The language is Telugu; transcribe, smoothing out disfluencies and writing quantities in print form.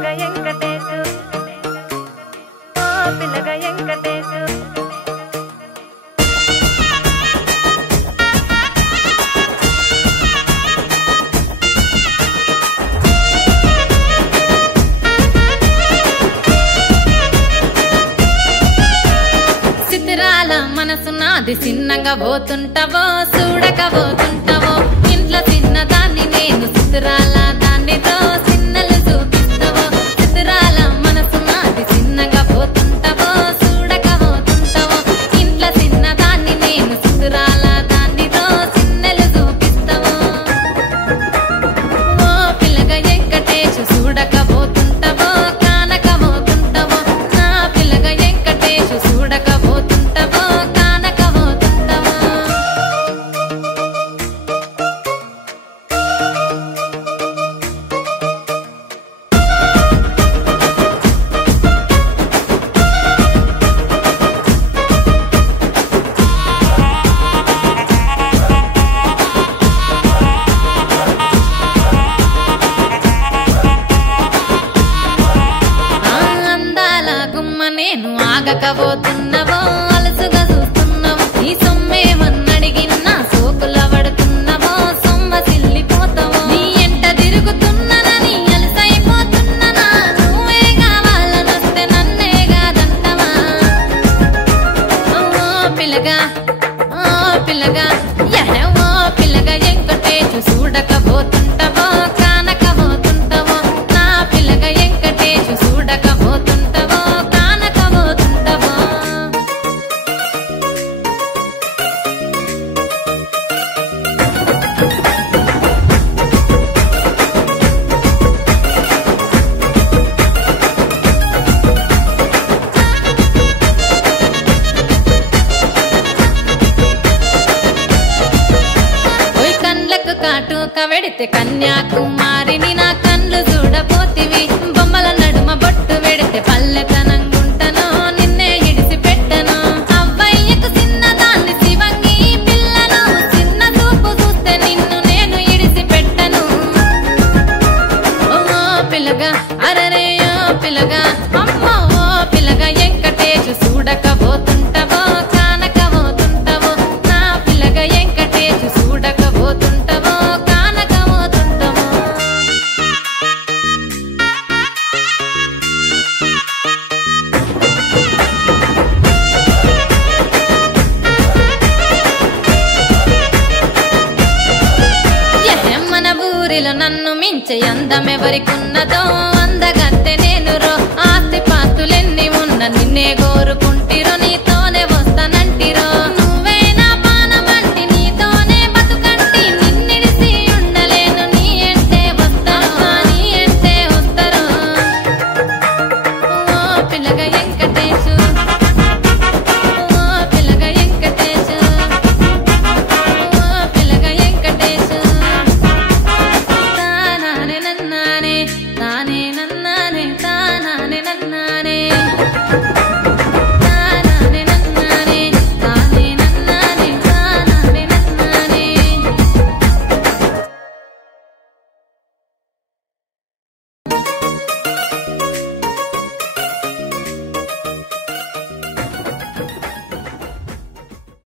పిల్లగా వెంకటేశు ఓ పిల్లగా వెంకటేశు సిద్ధిరాల మనసు నాది చిన్నగా పోతుంటావో చూడక పోతుంటావో ఇంట్లో చిన్నదాన్ని నేను సిద్ధిరాల దాన్నితో చిన్నలు చూపిస్తావో సిద్ధిరాల మనసు నాది చిన్నగా పోతుంటావో చూడక పోతుంటావో ఇంట్లో చిన్నదాన్ని నేను సిద్ధిరాల దాన్నితో చిన్నలు చూపిస్తావో ఓ పిల్లగా వెంకటేశు చూడక పోతుంటావో కానక పోతుంటావో నా పిల్లగా వెంకటేశు చూడక పోతుంటావో కానక పోతుంటావో అందాల గుమ్మ నేను ఆగకపోతున్నావో అలసుగా చూస్తున్నావో ఈ సొమ్మేమన్నడిగినా సోకుల పడుతున్నావో సొమ్మ సిల్లిపోతావో నీ ఎంట తిరుగుతున్నానని అలసైపోతున్నానా నువ్వే కావాలనొస్తే నన్నే కాదంటవా ఓ పిల్లగా యహే ఓ పిల్లగా వెంకటేశు చూడకపోతుంటావో కానకపోతుంటావో నా పిల్లగా వెంకటేశు చూడకపోతుంటావో కానకపోతుంటావో ఓయ్ కండ్లకు కాటుక వెడితే కన్యాకుమారిని నా కండ్లు చూడపోతివి బొమ్మల నడుమ బొట్టు వెడితే పల్లెతనంగుంటను నిన్నే ఇడిసి పెట్టను అవ్వయ్యకు చిన్నదాన్ని శివంగి పిల్లను చిన్న చూపు చూస్తే నిన్ను నేను ఇడిసి పెట్టను ఓ పిల్లగా అరరే ఓ పిల్లగా అమ్మో ఓ పిల్లగా వెంకటేశు చూడకపోతుంటావో కానకపోతుంటావో నా పిల్లగా వెంకటేశు చూడకపోతుంటావో కానకపోతుంటావో మన ఊరిలో నన్ను మించే అందమెవరికున్నదో